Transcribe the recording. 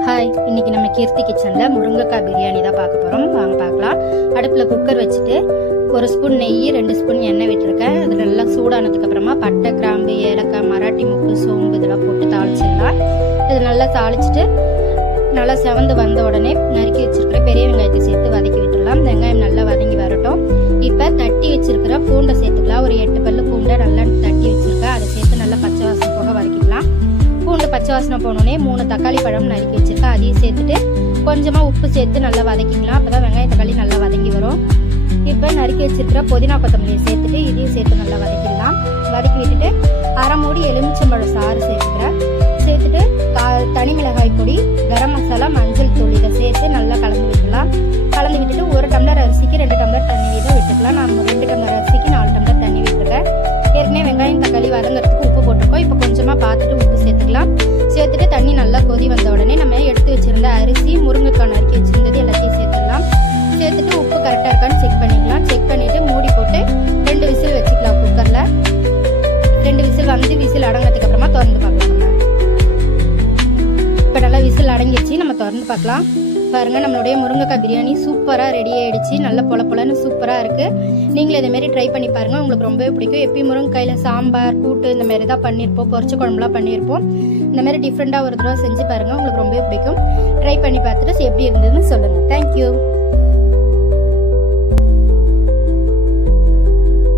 Hi, இன்னைக்கு நம்ம கீர்த்தி கிச்சனில் முருங்கைக்காய் பிரியாணி தான் பார்க்க போகிறோம். வாங்க பார்க்கலாம். அடுப்பில் குக்கர் வச்சுட்டு 1 ஸ்பூன் நெய், 2 ஸ்பூன் எண்ணெய் விட்டுருக்கேன். அது நல்லா சூடானதுக்கு அப்புறமா பட்டை, கிராம்பு, ஏலக்காய், மராட்டி முக்கு, சோம்பு இதெல்லாம் போட்டு தாளிச்சிடலாம். இது நல்லா தாளிச்சிட்டு நல்லா செவந்து வந்த உடனே நறுக்கி வச்சிருக்கிற பெரிய வெங்காயத்தை சேர்த்து வதக்கி விட்டுடலாம். வெங்காயம் நல்லா வதங்கி வரட்டும். இப்போ தட்டி வச்சிருக்கிற பூண்டை சேர்த்துக்கலாம். ஒரு 8 பல்லு பூண்டை நல்லா தட்டி வச்சிருக்கேன். அதை சேர்த்து நல்லா பச்சை வாசனை போக வதக்கிக்கலாம். பூண்டு பச்சை வாசனை போனோடனே 3 தக்காளி பழம் நறுக்கி வச்சிருக்கேன். அதையும் சேர்த்துட்டு கொஞ்சமாக உப்பு சேர்த்து நல்லா வதக்கிக்கலாம். அப்போ தான் வெங்காயம் தக்காளி நல்லா வதங்கி வரும். இப்போ நறுக்கி வச்சிருக்கிற புதினா கொத்தமல்லியை சேர்த்துட்டு இதையும் சேர்த்து நல்லா வதக்கிடலாம். வதக்கி விட்டுட்டு அரை மூடி எலுமிச்சம்பழம் சாறு சேர்த்துக்கிறேன். சேர்த்துட்டு தனி மிளகாய் பொடி, கரம் மசாலா, மஞ்சள் தூள் இதை சேர்த்து நல்லா கலந்து விட்டுலாம். கலந்து விட்டுட்டு 1 டம்ளர் அரிசிக்கு 2 டம்ளர் தண்ணி வீதம் விட்டுக்கலாம். நான் 2 டம்ளர் அரிசிக்கு 4 டம்ளர் தண்ணி விட்டுருக்கேன். ஏற்கனவே வெங்காயம் தக்காளி வதங்கிறதுக்கு உப்பு போட்டிருக்கோம். இப்போ கொஞ்சமாக பார்த்துட்டு உப்பு சேர்த்துக்கலாம். சேர்த்துட்டு தண்ணி நல்லா கொதி வந்த உடனே நம்ம எடுத்து வச்சிருந்த அரிசி, முருங்கைக்காய் நறுக்கி வச்சிருந்தது எல்லாத்தையும் சேர்த்துடலாம். சேர்த்துட்டு உப்பு கரெக்டாக இருக்கான்னு செக் பண்ணிக்கலாம். செக் பண்ணிவிட்டு மூடி போட்டு 2 விசில் வச்சுக்கலாம். குக்கரில் 2 விசில் வந்து விசில் அடங்கினதுக்கு அப்புறமா திறந்து பார்க்கலாம். இப்போ நல்லா விசில் அடங்கிடுச்சு. நம்ம திறந்து பார்க்கலாம். பாருங்க, நம்மளுடைய முருங்கைக்காய் பிரியாணி சூப்பராக ரெடி ஆகிடுச்சு. நல்ல பொலன்னு சூப்பராக இருக்குது. நீங்களும் இதேமாரி ட்ரை பண்ணி பாருங்கள். உங்களுக்கு ரொம்பவே பிடிக்கும். எப்பயும் முருங்கைக்காயில் சாம்பார், கூட்டு இந்த மாதிரி தான் பண்ணியிருப்போம். பொரிச்ச குழம்புலாம் பண்ணியிருப்போம். இந்த மாதிரி டிஃப்ரெண்ட்டாக ஒரு தடவை செஞ்சு பாருங்கள். உங்களுக்கு ரொம்பவே பிடிக்கும். ட்ரை பண்ணி பார்த்துட்டு எப்படி இருந்ததுன்னு சொல்லுங்கள். தேங்க்யூ.